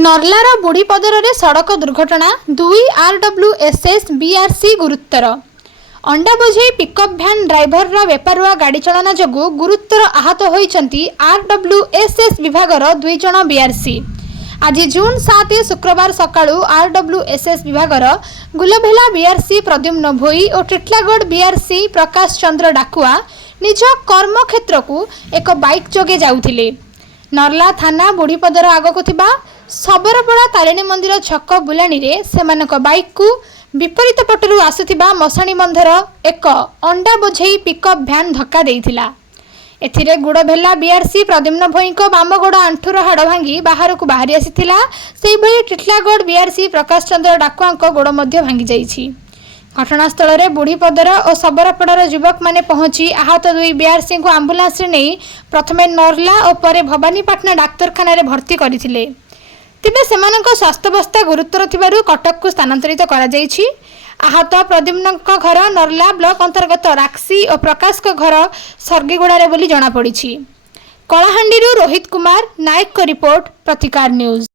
नर्लार बुढ़ीपदर सड़क दुर्घटना 2 RWSS BRC गुरुतर अंडा बोझे पिकअप भ्यान ड्राइवर बेपारुआ गाड़ी चलना जोगु गुरुतर आहत होइचंती RWSS विभागर 2 जण BRC। आज जून 7 शुक्रवार सकाळु RWSS विभागर गुलभेला BRC प्रद्युम्न भोई और टिटलागढ़ BRC प्रकाश चंद्र डाकुआ निज कर्मक्षेत्र को एक बाइक जोगे जाउथिले। नर्ला थाना बुढ़ीपदर आगकु थिबा सबरपड़ा तारिणी मंदिर छक बुलाणी रे सेमानक बाइक को विपरीत पटरु आसुथिबा मसाणी बंधर एक अंडा बोझेई पिकअप भ्यान धक्का देइथिला। एथिरे गुड़भेला BRC प्रद्युम्न भोईको बाम गोड़ आंठुर हाड़ भांगी बाहर को बाहरी आसीथिला। सेहि भली टिटलागढ़ BRC प्रकाश चंद्र डाकुआंक गोड़ मध्य भांगी जाइछि। घटनास्थल में बुढ़ीपदर और सबरपड़ार युवक माने पहुंची आहत 2 BRC को आंबुलांस रे नहीं प्रथमे नर्ला और परे भवानीपाटना डाक्तरखाना रे भर्ती करथिले। तेबे सेमानक स्वास्थ्यावस्था गुरुतर थिबारु कटक को स्थानांतरित करा जाइछि। आहत प्रद्युम्नक घर नर्ला ब्लॉक अंतर्गत राक्सी और प्रकाश का घर सर्गीगुड़ा बोली जना पड़ी। कलाहांडी रोहित कुमार नायक को रिपोर्ट प्रतिकार न्यूज।